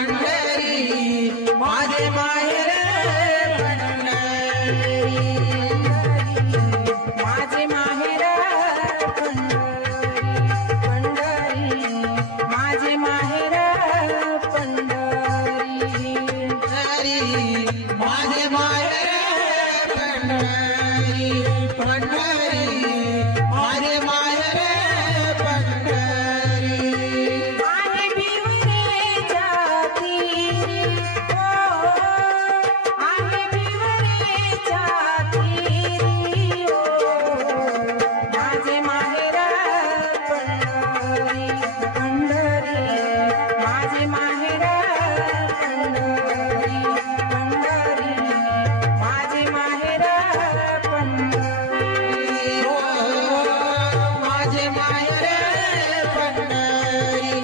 पंढरी माझे माहेर पंढरी माझे माहेर पंढरी माझे माहेर पंढरी माझे माहेर पंढरी पंढरी माझे माहेर पंढरी आहे बिवरेच्या तीरी आहे बिवरेच्या तीरी माझे माहेर पंढरी पंढरी माझे माहेर पंढरी पंढरी माझे माहेर पंढरी माझे माहेर पंढरी